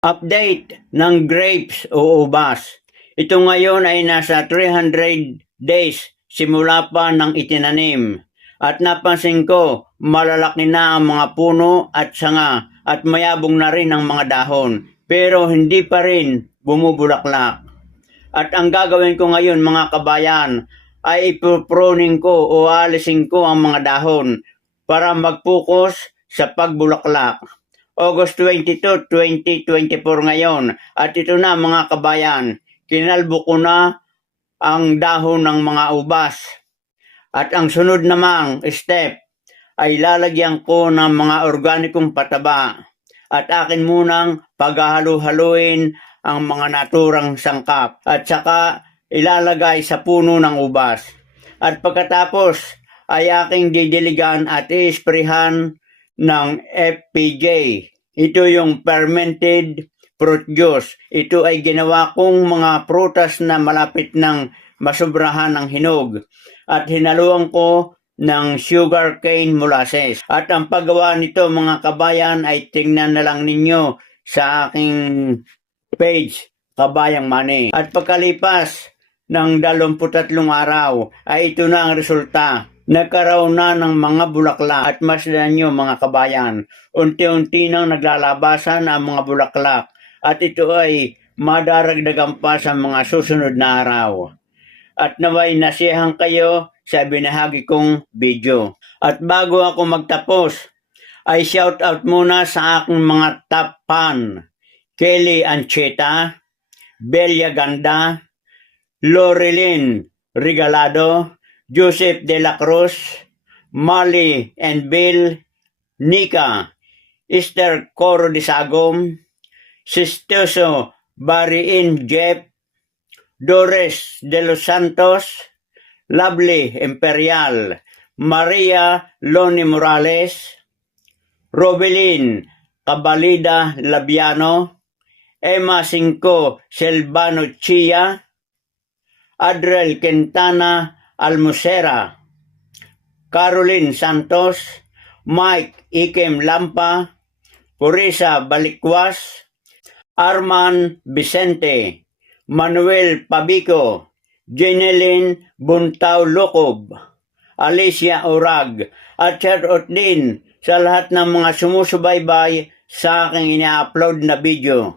Update ng grapes o ubas. Ito ngayon ay nasa 300 days simula pa ng itinanim. At napansin ko, malalaki na ang mga puno at sanga at mayabong na rin ang mga dahon. Pero hindi pa rin bumubulaklak. At ang gagawin ko ngayon mga kabayan ay ipupruning ko o alisin ko ang mga dahon para mag-focus sa pagbulaklak. August 22, 2024 ngayon. At ito na mga kabayan, kinalbo ko na ang dahon ng mga ubas. At ang sunod namang step ay lalagyan ko ng mga organikong pataba. At akin munang paghahalo-haluin ang mga naturang sangkap. At saka ilalagay sa puno ng ubas. At pagkatapos ay aking didiligan at iisprehan ng FPJ. Ito yung fermented fruit juice. Ito ay ginawa kong mga prutas na malapit ng masobrahan ng hinog. At hinaluan ko ng sugarcane molasses. At ang paggawa nito mga kabayan ay tingnan na lang ninyo sa aking page, Kabayang Money. At pagkalipas ng 23 araw ay ito na ang resulta. Nagkaroon na ng mga bulaklak at masdan nyo mga kabayan. Unti-unti nang naglalabasan ang mga bulaklak at ito ay madaragdagan pa sa mga susunod na araw. At naway nasiyahan kayo sa binahagi kong video. At bago ako magtapos, ay shout out muna sa aking mga top fan. Kelly Ancheta, Belia Ganda, Loreline Regalado, Joseph De La Cruz, Molly and Bill, Nika, Esther Coro de Sagom, Sistoso Bariin Jeff, Dores de los Santos, Lovely Imperial, Maria Loni Morales, Robelin Cabalida Labiano, Emma Cinco Selvano Chia, Adriel Quintana Almosera, Caroline Santos, Mike Ikem Lampa, Purisa Balikwas, Arman Vicente, Manuel Pabico, Jeneline Buntao Locob, Alicia Orag, at shoutout din sa lahat ng mga sumusubaybay sa aking ina-upload na video.